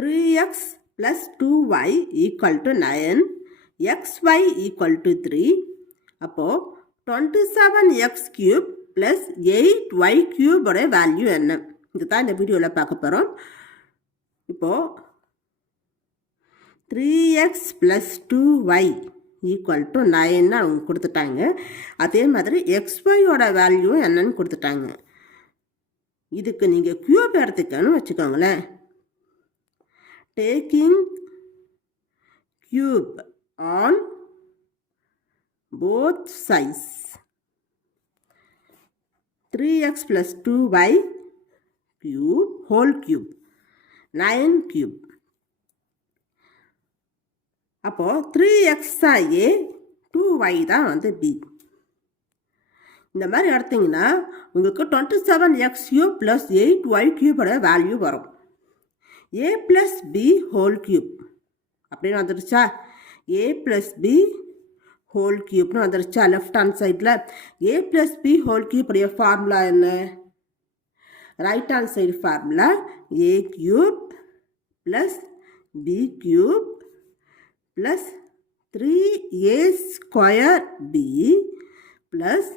3x plus 2y equal to 9, xy equal to 3. அப்போ 27x cube plus 8y cube உடைய value என்ன? இதுதான் இந்த வீடியோவில் பார்க்க போகிறோம். இப்போ 3x plus 2y equal to 9 அவங்க கொடுத்துட்டாங்க. அதே மாதிரி xyயோட வேல்யூ என்னன்னு கொடுத்துட்டாங்க. இதுக்கு நீங்கள் கியூப் எடுத்துக்கன்னு வச்சுக்கோங்களேன். Taking cube on both sides, 3x plus 2y cube whole cube 9 cube. அப்போ 3x தான் A, 2y தான் வந்து B. இந்த மாதிரி எடுத்தீங்கன்னா உங்களுக்கு 27x cube plus 8y cube உடைய வேல்யூ வரும். A plus B whole cube அப்படின்னு வந்துருச்சா? A plus B whole cubeன்னு வந்துருச்சா? லெஃப்ட் ஹேண்ட் சைடில் A plus B whole cube உடைய ஃபார்முலா என்ன? Right hand side formula A cube plus B cube plus 3A square B plus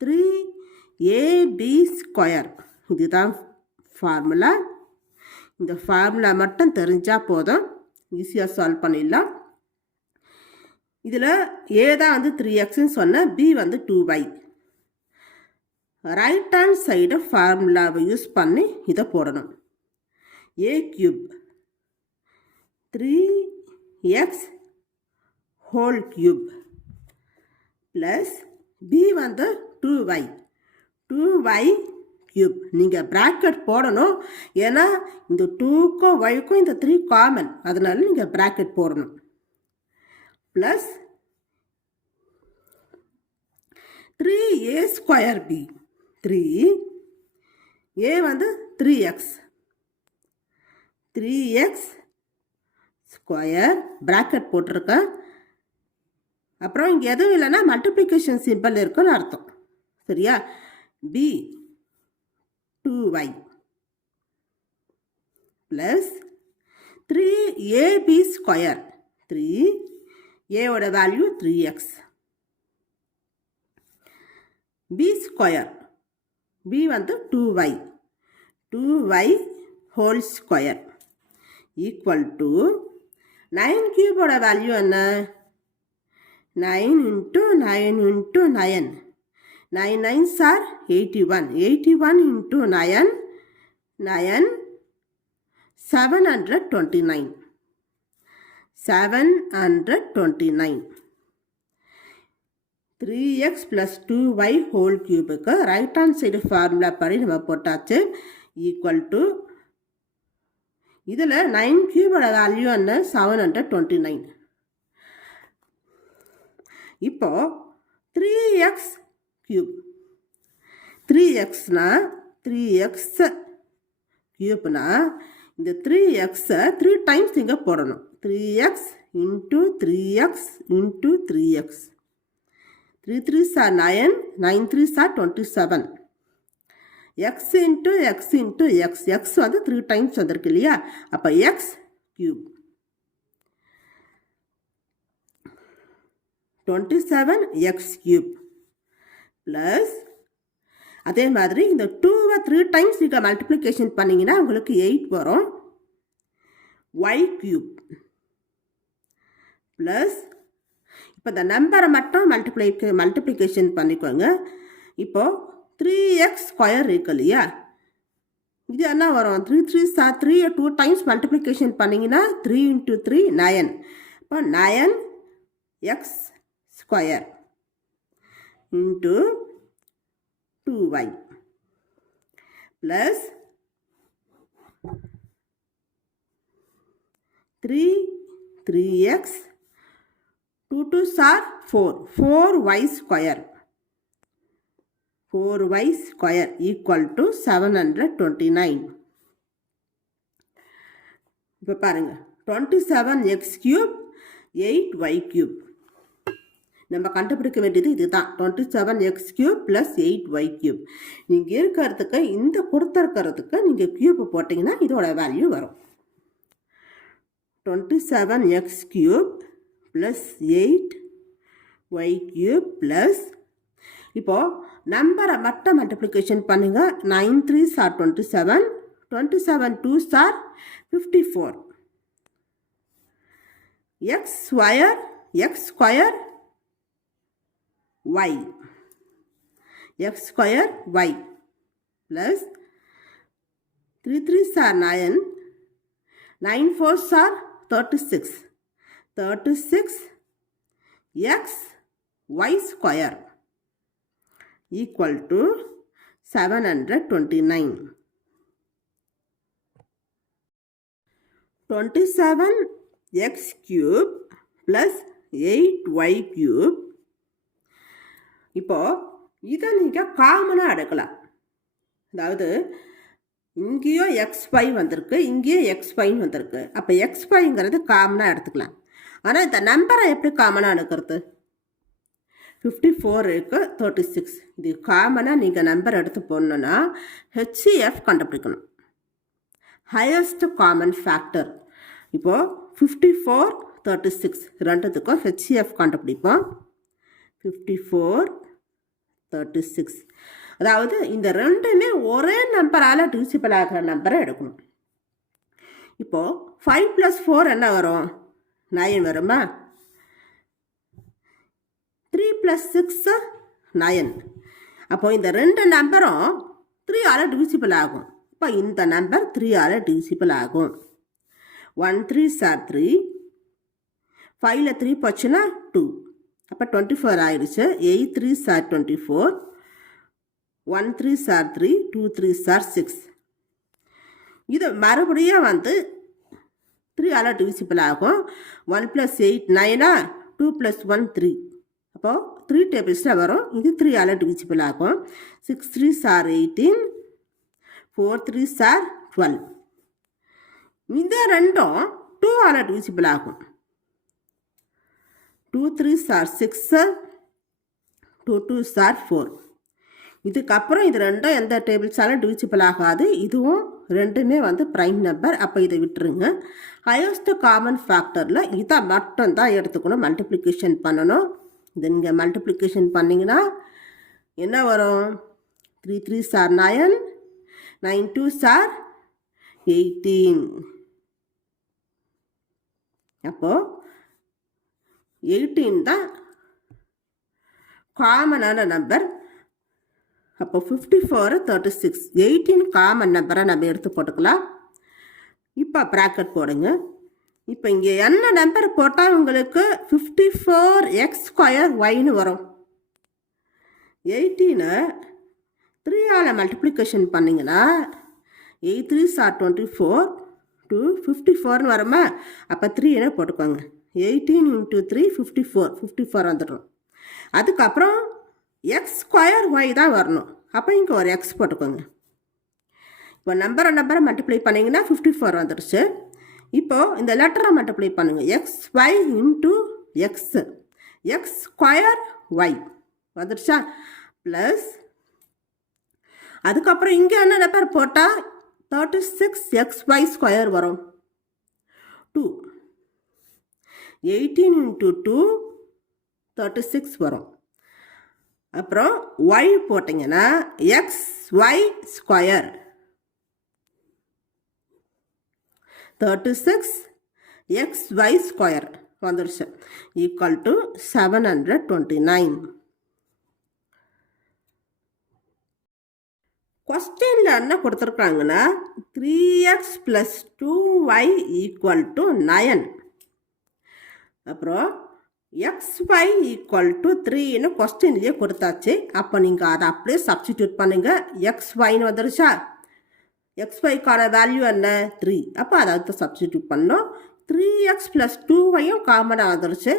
3AB square. இதுதான் formula. இந்த formula மட்டும் தெரிஞ்சால் போதும், ஈஸியாக சால்வ் பண்ணிடலாம். இதில் ஏ தான் வந்து 3xன்னு சொன்ன, பி வந்து 2y. ரைட் ஹேண்ட் சைடு ஃபார்முலாவை யூஸ் பண்ணி இதை போடணும். A cube 3x whole cube plus B வந்து 2y கியூப். நீங்கள் ப்ராக்கெட் போடணும், ஏன்னா இந்த 2க்கும் ஒய்க்கும் இந்த 3 காமன், அதனால நீங்கள் ப்ராக்கெட் போடணும். Plus 3a square B, 3a வந்து 3x ஸ்கொயர் ப்ராக்கெட் போட்டிருக்கேன். அப்புறம் இங்கே எதுவும் இல்லைன்னா மல்டிப்ளிகேஷன் சிம்பிள் இருக்குன்னு அர்த்தம், சரியா? B 2y plus 3ab square, 3a ஓட value 3x, b square, b வந்து 2y whole square equal to 9 cube ஓட வேல்யூ என்ன? 9 into 9 into 9, 9 9s are 81, 81 into 9, 9, 729, 729. 3x plus 2y whole cubeக்கு ரைட் ஹேண்ட் சைடு ஃபார்முலா படி நம்ம போட்டாச்சு. Equal to இதில் 9 கியூபோட value என்ன? 729. இப்போ 3x கியூப், 3xனா 3x கியூப்னா இந்த 3xை 3 டைம்ஸ் இங்கே போடணும். 3x into 3x into 3x, 3 3s are 9, 9 3s are 27. x into x into x, x வந்து 3 டைம்ஸ் வந்திருக்கு இல்லையா? அப்போ x cube 27x cube plus அதே மாதிரி இந்த 2வை 3 டைம்ஸ் நீங்கள் மல்டிப்ளிகேஷன் பண்ணிங்கன்னா உங்களுக்கு 8 வரும். y கியூப் ப்ளஸ் இப்போ இந்த நம்பரை மட்டும் மல்டிப்ளிகேஷன் பண்ணிக்கோங்க. இப்போது 3x ஸ்கொயர் இருக்கு இல்லையா? இது என்ன வரும்? 3 3s are 3, 2 டைம்ஸ் மல்டிப்ளிகேஷன் பண்ணிங்கன்னா 3 into 3 9. இப்போ 9x square into 2y plus 3x 2 2s are 4, 4y square, 4y square equal to 729. இப்போ பாருங்க 27x cube 8y cube. நம்ம கண்டுபிடிக்க வேண்டியது இதுதான், 27x cube plus 8y cube. நீங்கள் இருக்கிறதுக்கு இந்த பொறுத்த இருக்கிறதுக்கு நீங்கள் கியூப் போட்டிங்கன்னா இதோட வேல்யூ வரும். 27x cube plus 8y cube plus இப்போது நம்பரை மட்டும் மல்டிப்ளிகேஷன் பண்ணுங்கள். 9 3s are 27, 27 2s are 54. x square y plus 3 3s are 9, 9 4s are 36, 36 x y square equal to 729. 27x cube plus 8y cube. இப்போ இதை நீங்கள் காமனாக எடுக்கலாம். அதாவது இங்கேயோ xy வந்திருக்கு, இங்கேயோ xyன்னு வந்திருக்கு. அப்போ xyங்கிறது காமனாக எடுத்துக்கலாம். ஆனால் இந்த நம்பரை எப்படி காமனாக எடுக்கிறது? 54க்கு 36 இது காமனாக நீங்கள் நம்பர் எடுத்து போடணுன்னா HCF கண்டுபிடிக்கணும். Highest common factor. இப்போது 54 36 ரெண்டுத்துக்கும் HCF கண்டுபிடிப்போம். 54 36 அதாவது இந்த ரெண்டுமே ஒரே நம்பரால் டிவிசிபிள் ஆகிற நம்பரை எடுக்கணும். இப்போது 5 + 4 என்ன வரும்? 9 வருமா? 3 + 6 9. அப்போது இந்த ரெண்டு நம்பரும் 3ஆல் டிவிசிபிள் ஆகும். இப்போ இந்த நம்பர் 3ஆல் டிவிசிபிள் ஆகும். 1 3s are 3, 5ல் 3 போச்சுன்னா 2, அப்போ 24 ஆயிடுச்சு. 8 3s are 24, 1 3s are 3, 2 3s are 6. இது மறுபடியும் 3ஆல் டிவிசிபிள் ஆகும். 1 + 8 9, 2 + 1 3. அப்போது 3 டேபிள்ஸில் வரும். இது 3ஆல் டிவிசிபிள் ஆகும். 6 3s are 18, 4 3s are 12. இந்த ரெண்டும் 2ஆல் டிவிசிபிள் ஆகும். 2 3s are 6, 2 2s are 4. இதுக்கப்புறம் இது ரெண்டும் எந்த டேபிள்ஸாலும் டிவிசிபிள் ஆகாது. இதுவும் ரெண்டுமே ப்ரைம் நம்பர். அப்போ இதை விட்டுருங்க. ஹையஸ்ட் காமன் ஃபேக்டரில் இதை மட்டும்தான் எடுத்துக்கணும், மல்டிப்ளிகேஷன் பண்ணணும். இதை நீங்கள் மல்டிப்ளிகேஷன் பண்ணிங்கன்னா என்ன வரும்? 3 3s are 9, 9 2s are 18. அப்போது 18 தான் காமனான நம்பர். அப்போ 54 36 18 காமன் நம்பரை நம்ம எடுத்து போட்டுக்கலாம். இப்போ ப்ராக்கெட் போடுங்க. இப்போ இங்கே என்ன நம்பர் போட்டால் உங்களுக்கு 54x² yன்னு வரும்? 18 3ஆல் மல்டிப்ளிகேஷன் பண்ணிங்கன்னா 8 3s are 24 to 54ன்னு வருமா? அப்போ 3ன்னு போட்டுக்கோங்க. 18 × 3 54 வந்துடும். அதுக்கப்புறம் x² y தான் வரணும். அப்போ இங்கே ஒரு x போட்டுக்கோங்க. இப்போ நம்பரை மல்டிப்ளை பண்ணிங்கன்னா 54 வந்துடுச்சு. இப்போது இந்த லெட்டரை மல்டிப்ளை பண்ணுங்கள். xy × x, x² y வந்துடுச்சா? ப்ளஸ் அதுக்கப்புறம் இங்கே என்ன நம்பர் போட்டால் 36xy² வரும். 2 18 × 2 36 வரும். அப்புறம் y போட்டிங்கன்னா xy² 36xy² வந்துடுச்சு. Equal to 729. கொஸ்டினில் என்ன கொடுத்துருக்காங்கன்னா 3x + 2y = 9. அப்புறம் xy = 3ன்னு கொஸ்டின்லேயே கொடுத்தாச்சு. அப்போ நீங்கள் அதை அப்படியே சப்ஸ்டிடியூட் பண்ணுங்கள். xyன்னு வந்துருச்சா? xyக்கான வேல்யூ என்ன? 3. அப்போ அதை அடுத்து சப்ஸ்டிடியூட் பண்ணோம். 3x + 2yயும் காமனாக வந்துருச்சு.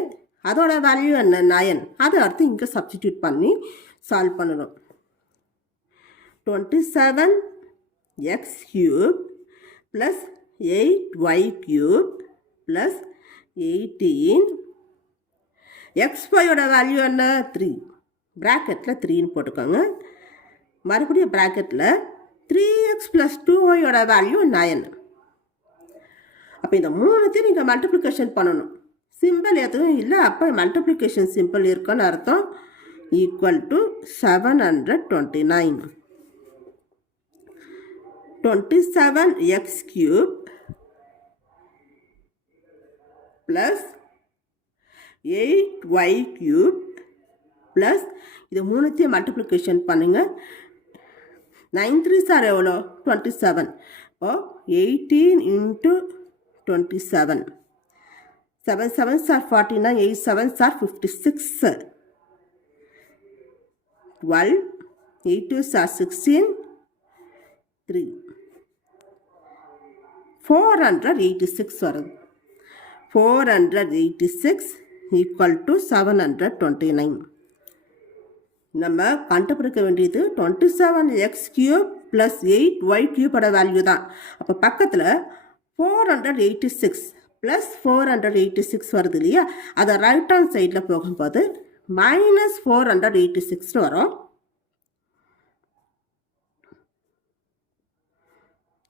அதோட வேல்யூ என்ன? 9. அதை அடுத்து இங்கே சப்ஸ்டிடியூட் பண்ணி சால்வ் பண்ணணும். 27x³ + 8y³ + 18. xyயோட வேல்யூ என்ன? 3. ப்ராக்கெட்டில் 3ன்னு போட்டுக்கோங்க. மறுபடியும் ப்ராக்கெட்டில் 3x + 2yயோட வேல்யூ 9. அப்போ இந்த மூணுத்தையும் நீங்கள் மல்டிப்ளிகேஷன் பண்ணணும். சிம்பிள் எதுவும் இல்லை, அப்போ மல்டிப்ளிகேஷன் சிம்பிள் இருக்குன்னு அர்த்தம். Equal to 729. 27x cube plus 8y cube plus இது மூணுத்தையும் மல்டிப்ளிகேஷன் பண்ணுங்கள். 9 3s are எவ்வளோ? 27. இப்போ 18 into 27. 7 7s are 49. 8 7s are 56. 12. 8 2s are 16. 3. 486 வருது. 486 ஈக்குவல் டு 729. நம்ம கண்டுபிடிக்க வேண்டியது 27x cube plus 8y கியூபோட value தான். அப்போ பக்கத்தில் 486 ப்ளஸ் 486 வருது இல்லையா, அதை ரைட் ஹேண்ட் சைடில் போகும்போது மைனஸ் 486 வரும்.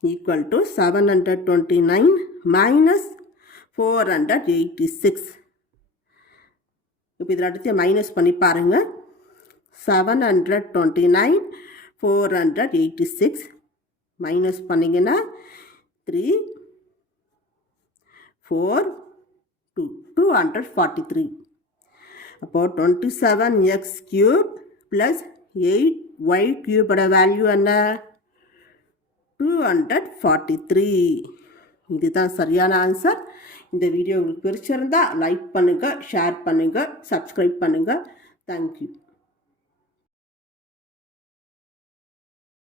Equal to 729 minus 486. இப்போ இதில் அடுத்து மைனஸ் பண்ணி பாருங்கள். 729 486 மைனஸ் பண்ணிங்கன்னா 3 4 2 243. அப்போது 27x cube plus 8y கியூபோட value என்ன? 243. இதுதான் சரியான ஆன்சர். இந்த வீடியோ உங்களுக்கு பிடிச்சிருந்தா லைக் பண்ணுங்கள், ஷேர் பண்ணுங்கள், சப்ஸ்கிரைப் பண்ணுங்கள். தேங்க்யூ.